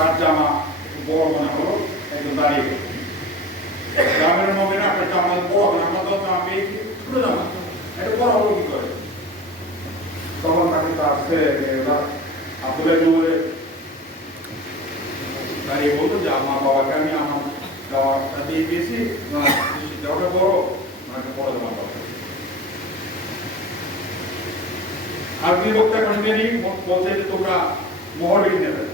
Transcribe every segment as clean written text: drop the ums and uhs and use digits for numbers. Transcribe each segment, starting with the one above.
তার জামা বড় মনে হলো, একদম দাঁড়িয়ে গেল। গ্রামের মমিন আপনার জামা বড় মনে, আমরা তো জামা পেয়েছি ছোট জামা, এটা বড় হলো কি করে? তখন তাকে তার ছেলে আব্দুল্লাহ বলে দাঁড়িয়ে বলতো যে আমার বাবাকে আমি আমার যাওয়াটা দিয়ে দিয়েছি, যাওয়াটা বড়, ওনাকে বড় জামা পাবো। আর দুই বক্তা কন্টিনিউ বলছে যে তোমরা মহড়ি নেবে,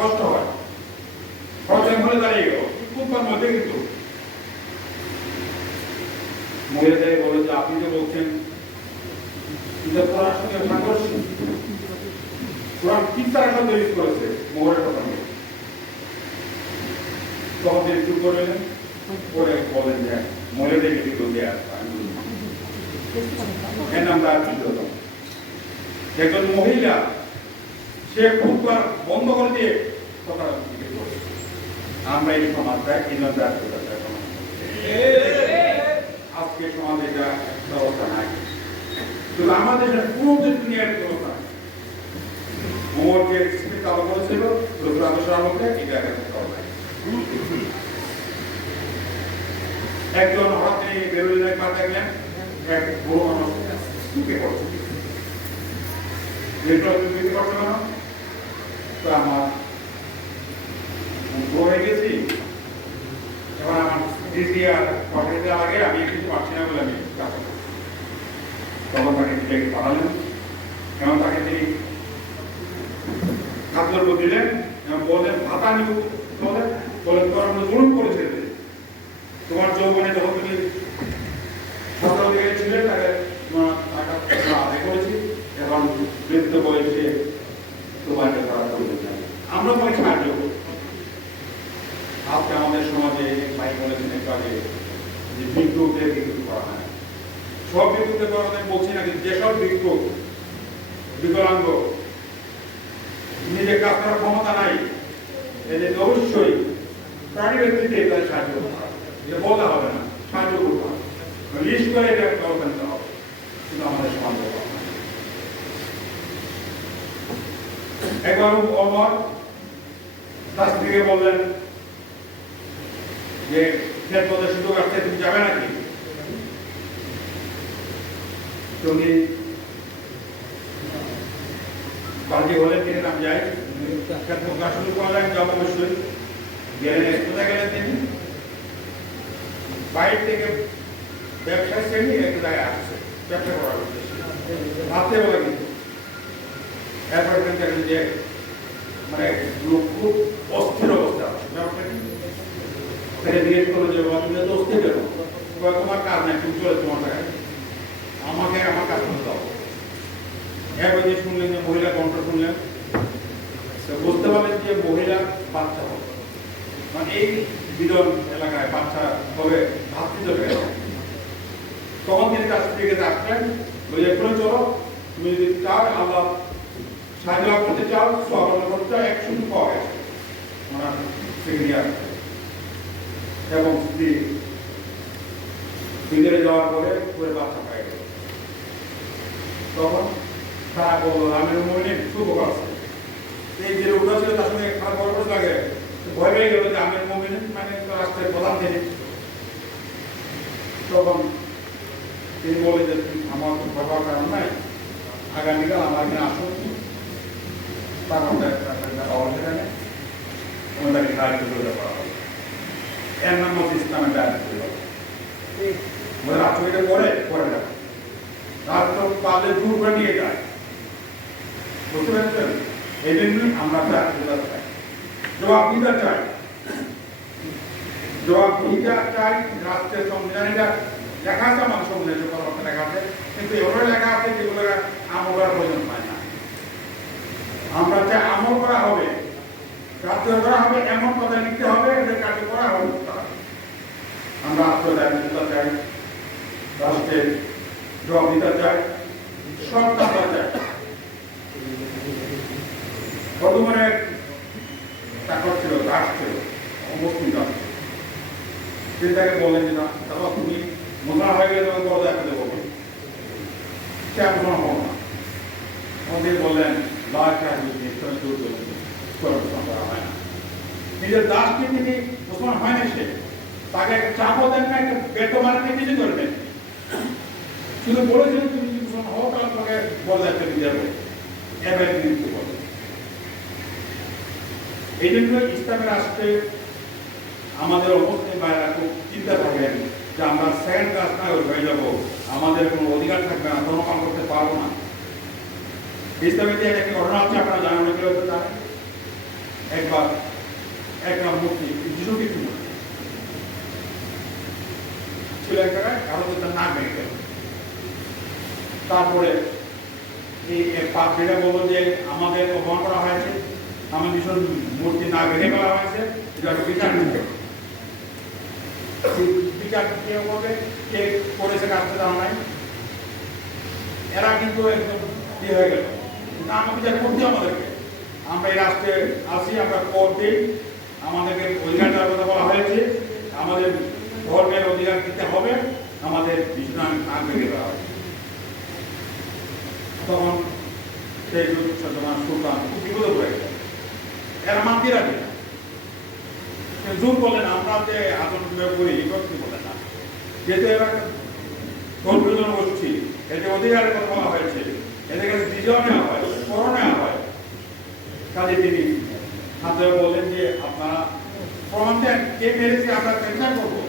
কষ্ট হয়, খরচের মধ্যে দাঁড়িয়ে গেল খুববার মধ্যে। কিন্তু মহিলাদের বলে যে আপনি যে বলছেন কোরআনের সঙ্গে সাংঘর্ষিক, কোরআন কি তারা সাথে ইউজ করেছে মোহরের কথা নিয়ে। তখন তিনি চুপ করলেন, পরে বলেন যে মহিলাদেরকে কিন্তু দেয়া এর নাম তার বিদ্যুৎ। একজন মহিলা সে খুববার বন্ধ করে দিয়ে কথা আমরা এই সমাজটায় আজকে সমাজে এটা ব্যবস্থা নাই, কিন্তু আমাদের পুরো দুনিয়ার ব্যবস্থা মোহরকে চালু করেছিল একজন হঠাৎ বেরোলেন, পা দেখলেন এক বড় মানুষ ঢুকে পড়ছে, তো আমার হয়ে গেছি, এবার আমার দিদি আর পয়সা দেওয়ার আগে আমি কিছু পাচ্ছি না বলে আমি কাছে তখন তাকে দিদিকে পাঠালেন এবং তাকে তিনি খাদ্য দিলেন এবং বললেন ভাতা নিব, বলেন তোমার আমরা জুলুম করেছে, তোমার যৌবনে যখন তুমি সতেরো দিকে ছিলেন তাকে আদায় করেছি এবং বৃদ্ধ বয়সে তোমাকে তারা করবে। আমরা মনে সাহায্য আজকে আমাদের সমাজে ভাই বলেছেন একটু আগে যে বিক্ষোভদের বিক্ষোভ করা হয়, সব বিক্ষোভের করা বলছি না, কিন্তু যেসব বিক্ষোভ বিকলাঙ্গ নিজের কাজ করার ক্ষমতা নাই, এদের অবশ্যই প্রাণী ব্যক্তিতে তাদের সাহায্য করতে হবে, এটা বলা হবে না, সাহায্য করতে হবে, লিস্ট করে এটা ব্যবস্থা নিতে হবে, কিন্তু আমাদের সমাজে একবার অমর কাছ থেকে বললেন যে খেদমতের সুযোগ আসছে, তুমি যাবে নাকি? তুমি বাড়ি হলে তিনি নাম যাই খেদমত শুরু করলেন, যাব অবশ্যই গেলেন। কোথায় গেলেন তিনি? বাইরে থেকে ব্যবসায় শ্রেণী একটু জায়গায় আসছে ব্যবসা করার উদ্দেশ্যে, ভাবতে বলে কিন্তু এরপরে কিন্তু যে মানে খুব অস্থির অবস্থা জিজ্ঞেস করলো যে তুমি তো অস্থির কেন? তোমার কাজ নাই, তুমি চলে তোমার জায়গায়, আমাকে আমার কাজ করতে হবে। এরপর যে শুনলেন যে মহিলা কণ্ঠ শুনলেন, বুঝতে পারলেন যে মহিলা বাচ্চা হবে, মানে এই বিদন এলাকায় বাচ্চা হবে ভাবতে চলে। তখন তিনি তার স্ত্রীকে আসলেন, বলে এক্ষুনি চলো, তুমি যদি চাও আল্লাহ সাহায্য করতে চাও, সব করতে চাও, এক শুধু পাওয়া গেছে ওনার সেক্রেটারি এবং স্ত্রী ভিতরে যাওয়ার পরে পুরো বাচ্চা পাই গেল। তখন তারা বলল আমির মোমিনিন শুভ আছে, এই যে লোকটা ছিল তার সঙ্গে খারাপ বড় লাগে, ভয় পেয়ে গেল যে আমির মোমিনিন মানে রাষ্ট্রের প্রধান তিনি। তখন তিনি বলে যে আমার ভয় কারণ নাই, আগামীকাল আমার এখানে আসুন, তাকে সাহায্য করতে পারা হবে, এর নাম হচ্ছে ইসলামের দায়িত্ব। রাষ্ট্র এটা করে না, রাষ্ট্র পালে দূর করে নিয়ে যায়, বুঝতে পেরেছেন? এই জন্যই আমরা চাই জবাবদিহিতা চাই, জবাবদিহিতা চাই। রাষ্ট্রের সংবিধানীরা লেখা আছে, আমাদের সংবিধানের কথা লেখা আছে, কিন্তু এভাবে লেখা আছে যেগুলো আমল করার প্রয়োজন পায় না। আমরা চাই আমল করা হবে, কার্য করা হবে, এমন কথা লিখতে হবে যে কার্য করা হবে। আমরা আত্মদায়িত্বতা চাই, রাষ্ট্রের জবাবদিহিতা চাই, সব কথা চাই। বর্তমানে চাকর ছিল, দাস ছিল, মুসলিম দাস, সে তাকে বলেন যে না দাদা তুমি মোনা হয়ে গেলে তোমাকে বড় দেখা দেবো, সে এমন হবো না। আমাদের বললেন লাখ মুসলমান করা হয় না। নিজের দাসকে তিনি মুসলমান হয় না, সে তাকে একটা চাপও দেন না, একটা বেটো মারেন না, কিছু করবেন, শুধু বলেছিলেন তুমি যদি মুসলমান হও তাহলে তোমাকে বলা একটা দিয়ে যাবে, এবার কিন্তু বলে। এই জন্য ইসলামের রাষ্ট্রে আমাদের অবস্থায় বাইরে খুব চিন্তা থাকেন যে আমরা সেকেন্ড ক্লাস না হয়ে যাবো, আমাদের কোনো অধিকার থাকবে না, কোনো কাম করতে পারবো না। ইসলামের যে একটা ঘটনা হচ্ছে আপনারা জানেন, অনেকে হতে জানেন। একবার একটা মূর্তি যিশু কিছু ছিল এক জায়গায়, কারো তার নাক ভেঙে গেল। তারপরে এই পাত্রীরা বললো যে আমাদের অপমান করা হয়েছে, আমার ভীষণ মূর্তি না ভেঙে ফেলা হয়েছে, এটা বিচার নিতে। বিচার কে হবে, কে করেছে কাজটা জানা নাই। এরা কিন্তু একদম ইয়ে হয়ে গেল, না বিচার করতে আমাদেরকে, আমরা এই রাষ্ট্রে আসি, আমরা কর দিই, আমাদেরকে অধিকার দেওয়ার কথা বলা হয়েছে, আমাদের ধর্মের অধিকার দিতে হবে, আমাদের ভীষণ নাক ভেঙে দেওয়া হয়। তখন সেই তোমার সুলতান খুব বিপদে পড়ে গেল। এরা মানতে রাখে না, জোর বলেন আমরা যে আন্দোলন করি কি বলেন না, যেহেতু এরা ধর্মীয় জনগোষ্ঠী, এতে অধিকারের কথা বলা হয়েছে, এদের কাছে দ্বিতীয় নেওয়া হয়, পর নেওয়া হয়। কাজে তিনি হাতে বললেন যে আপনারা প্রমাণ দেন, কে মেরেছে আমরা বিচার করবো,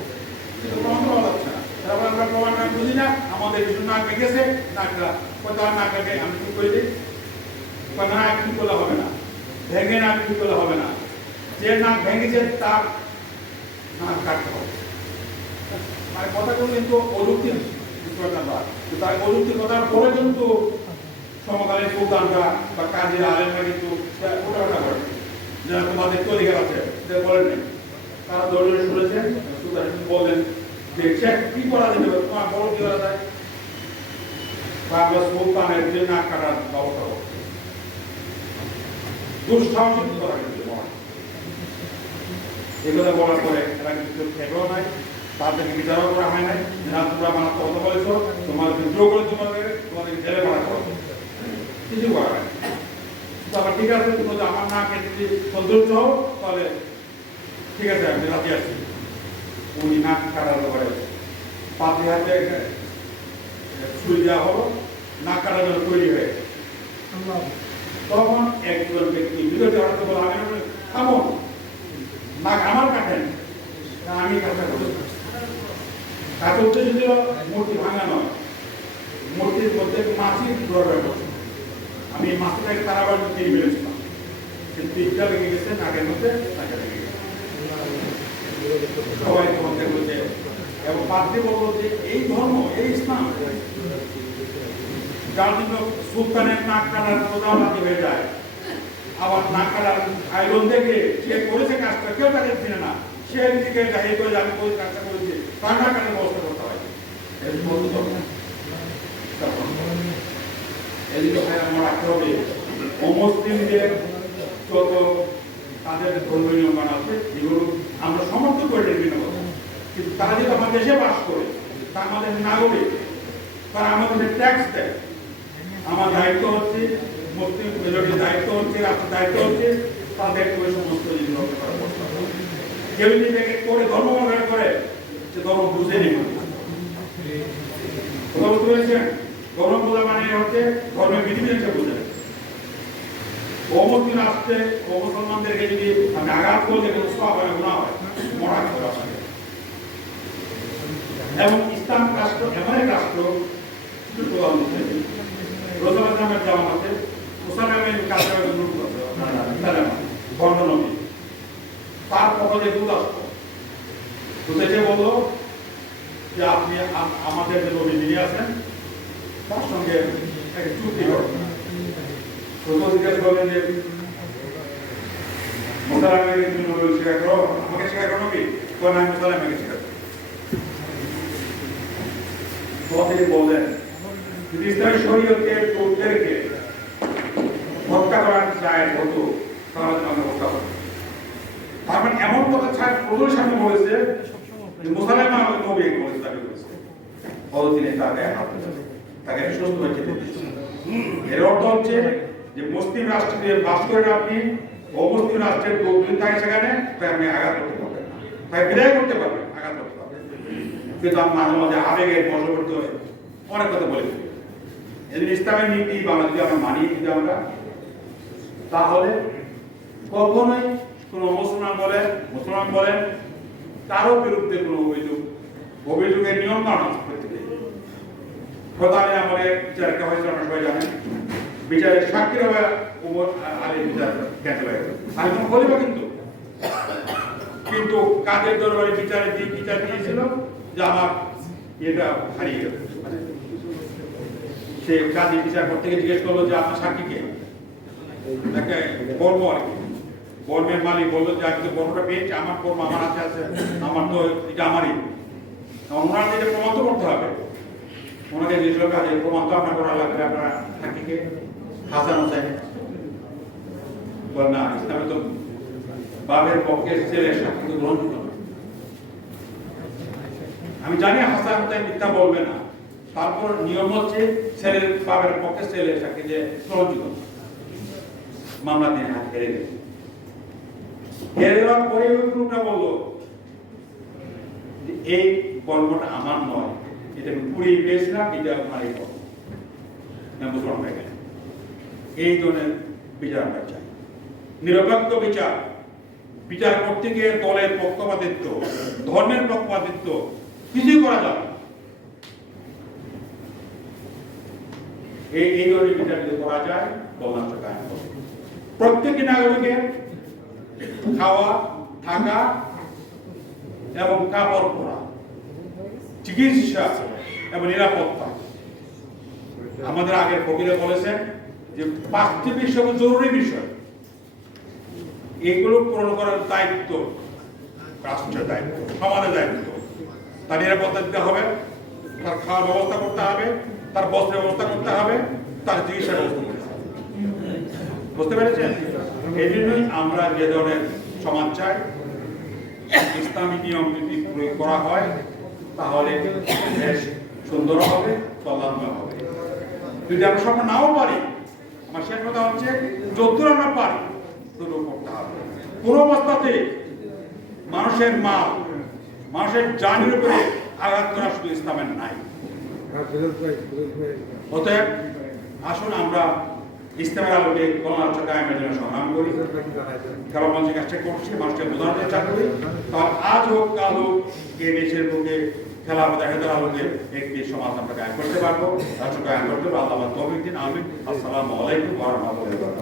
কিন্তু প্রমাণ তো বলা যাচ্ছে না। তারপর আমরা প্রমাণটা বুঝি না, আমাদের কিছু নাক ভেঙেছে, নাকটা কোথাও নাক ভেঙে আমি ঠিক করে দিই, না ঠিক করলে হবে না, ভেঙে না ঠিক করলে হবে না, যে নাক ভেঙেছে তার নাক কাটতে হবে। মানে কথাগুলো কিন্তু অযুক্তি, তার অযুক্তি কথার পরে কিন্তু সমকালীন সুলতানরা বা কাজীরা আলেমরা কিন্তু ওটা করে যে তোমাদের তো অধিকার আছে বলেন নাই। তারা দৌড়ে শুনেছেন, সুলতান বললেন যে কি করা যাবে, তোমার বড় কি করা যায়, বা আমরা সুলতানের যে নাক কাটার ব্যবস্থা করবো। দুঃসাহসিক করা কিন্তু এগুলো বলার পরে এরা কিন্তু খেবেও নাই, তাদেরকে বিচারও করা হয় নাই, না তোমরা বানাতে কথা বলেছো, তোমার যুদ্ধ করে তোমাদের জেলে পড়া করো, কিছু করা হয়। তারপর ঠিক আছে, তুমি যদি আমার না কেটে যদি সন্তুষ্ট হও তাহলে ঠিক আছে, আমি রাজি আসছি। উনি নাক কাটার পরে পাতি হাতে ছুরি দেওয়া হলো, নাক কাটার জন্য তৈরি হয়ে। তখন একজন ব্যক্তি বিরোধী হঠাৎ বলে আমি থামো, নাক আমার কাটেন, আমি কাজটা করি। কাজের উদ্দেশ্য ছিল মূর্তি ভাঙা নয়, মূর্তির মধ্যে মাছির দরকার করছে। আমি মাছটাকে তারাবার মধ্যে মেরেছিলাম, কিন্তু পিঠটা লেগে গেছে নাকের মধ্যে, নাকে লেগে গেছে। সবাই তখন দেখলো যে, এবং পাত্রী বললো যে এই ধর্ম, এই ইসলাম, যার জন্য সুলতানের নাক কাটার প্রধান হয়ে যায়, আবার নাক কাটার আয়োজন থেকে সে করেছে কাজটা, কেউ তাকে চিনে না, সে নিজেকে জাহির করে আমি কোন কাজটা করেছি, তার নাক কাটার ব্যবস্থা করতে হয়। এদিকে ভাই আমরা রাখতে হবে অমুসলিমদের যত তাদের ধর্মীয় নিয়মকানুন আছে এগুলো আমরা সমর্থন করে বিভিন্ন কথা, কিন্তু তারা যেহেতু আমাদের দেশে বাস করে, তা আমাদের নাগরিক, তারা আমাদের ট্যাক্স দেয়। আমার দায়িত্ব হচ্ছে, মুসলিম মেজরিটির দায়িত্ব হচ্ছে, রাষ্ট্রের দায়িত্ব হচ্ছে তাদের ওই সমস্ত জিনিস করার প্রশ্ন। কেউ যদি দেখে করে ধর্ম ব্যবহার করে, সে ধর্ম বুঝে নেই। কথা বুঝতে পেরেছেন? ধর্ম বোঝা মানে হচ্ছে ধর্মের বিধিবিধানকে বোঝা। অমুসলিম রাষ্ট্রে ও মুসলমানদেরকে যদি আমি আঘাত করলে কোনো সব হয়, গুনাহ হয়, মরা খেতে হবে। এবং ইসলাম রাষ্ট্র এমন এক রাষ্ট্র, রোজামের জামান আছে, মুসলমানের কাছে বর্ণনবী, তার পক্ষে দূত আসতো, দুদেশে বললো যে আপনি আমাদের যে নবী যিনি আছেন তার সঙ্গে একটা চুক্তি করেন। জিজ্ঞাসা করলেন যে মুসলমানকে তুমি নবী স্বীকার করো, আমাকে স্বীকার করো কি? আমি মুসলমানকে স্বীকার করি। তিনি বললেন যদি ইসলামী শরীয়তের লোকদেরকে হত্যা করার জায়েজ হতো তাহলে আমাকে হত্যা করতো। তার মানে এমন কথা ছাড় প্রদূর সামনে বলেছে যে মুসলমান আমাকে নবী বলেছে, দাবি করেছে, তিনি তাকে সুস্থ হয়ে খেতে দিয়েছেন। এর অর্থ হচ্ছে যে মুসলিম রাষ্ট্রে বাস করেন আপনি, অমুসলিম রাষ্ট্রের যদি থাকে সেখানে তাই আপনি আঘাত করতে পারবেন না, তাই বিদায় করতে পারবেন, আঘাত করতে পারবেন। কিন্তু আমি মাঝে মাঝে আবেগের বশবর্তী হয়ে অনেক কথা বলে ফেলি। এদিন ইসলামের নীতি বাংলা যদি আমরা মানি, যদি আমরা, তাহলে কখনোই কোনো মুসলমান বলেন তারও বিরুদ্ধে কোনো অভিযোগের নিয়ম কানুন আছে প্রত্যেকে। প্রধানে আমাদের বিচারটা হয়েছে, আমরা সবাই জানেন, বিচারের সাক্ষী হবে আলী বিচার ক্যান্সেল হয়ে গেছে। আমি কোনো বলিব কিন্তু কাজের দরবারে বিচার দিয়েছিল যে আমার এটা হারিয়ে গেল। সে কাজী বিচার করতে গিয়ে জিজ্ঞেস করলো যে আপনার সাক্ষীকে, তাকে বলবো আর কি, বর্মের মালিক বললো যে আমি তো বর্মটা পেয়েছি, আমার বর্ম আমার হাতে আছে, আমার তো এটা আমারই, ওনার এটা প্রমাণ তো করতে হবে। ওনাকে জিজ্ঞেস কাজে প্রমাণ তো আপনার করা লাগবে, আপনার সাক্ষীকে হাসান হোসেন বল না, ইসলামে তো বাপের পক্ষে ছেলের সাক্ষী তো গ্রহণযোগ্য না। আমি জানি হাসান হোসেন মিথ্যা বলবে না, তারপর নিয়ম হচ্ছে ছেলের বাপের পক্ষে ছেলের সাক্ষী যে গ্রহণযোগ্য। মামলা দিয়ে হাত হেরে গেছে। হেরে যাওয়ার পরে ওই গ্রুপটা বললো যে এই বর্মটা আমার নয়, এটা আমি পুড়িয়ে পেয়েছিলাম, এটা আমার এই বর্ম মুসলমান হয়ে গেল। এই ধরনের বিচার আমরা চাই, নিরপেক্ষ বিচার। বিচার করতে গিয়ে দলের পক্ষপাতিত্ব, ধর্মের পক্ষপাতিত্ব কিছুই করা যাবে না। এই ধরনের বিচার যদি করা যায়, বলনাশ কায়েম হবে। প্রত্যেকটি নাগরিকের খাওয়া, থাকা এবং কাপড় পরা, চিকিৎসা এবং নিরাপত্তা, আমাদের আগের ফকিরে বলেছেন যে 5টি বিষয় জরুরি বিষয়, এগুলো পূরণ করার দায়িত্ব রাষ্ট্রের দায়িত্ব, সমাজের দায়িত্ব। তার নিরাপত্তা দিতে হবে, তার খাওয়ার ব্যবস্থা করতে হবে, তার বস্ত্রের ব্যবস্থা করতে হবে, তার চিকিৎসার ব্যবস্থা করতে হবে। বুঝতে পেরেছেন? এই জন্যই আমরা যে ধরনের সমাজ চাই, ইসলামী নিয়ম যদি প্রয়োগ করা হয় তাহলে দেশ সুন্দর হবে, কল্যাণময় হবে। যদি আমরা সব নাও পারি, আমার শেষ কথা হচ্ছে যতদূর আমরা পারি ততটুকু করতে হবে। কোনো অবস্থাতে মানুষের মাল, মানুষের জানের উপরে আঘাত করা শুধু ইসলামের নাই। অতএব আসুন আমরা ইসলামের আলোকে গণতন্ত্র কায়েমের জন্য সংগ্রাম করি, কারণ মানুষের কাজটা করছি, মানুষকে বোঝানোর চেষ্টা করি। তার আজ হোক কাল হোক এই দেশের বুকে খেলা দেখাতে আলোকে একটি সমাজ আমরা কায়েম করতে পারবো, রাষ্ট্র কায়েম করতে পারবো। আল্লাহ তৌফিক দিন। আমিন। আসসালামু আলাইকুম ওয়া রাহমাতুল্লাহি।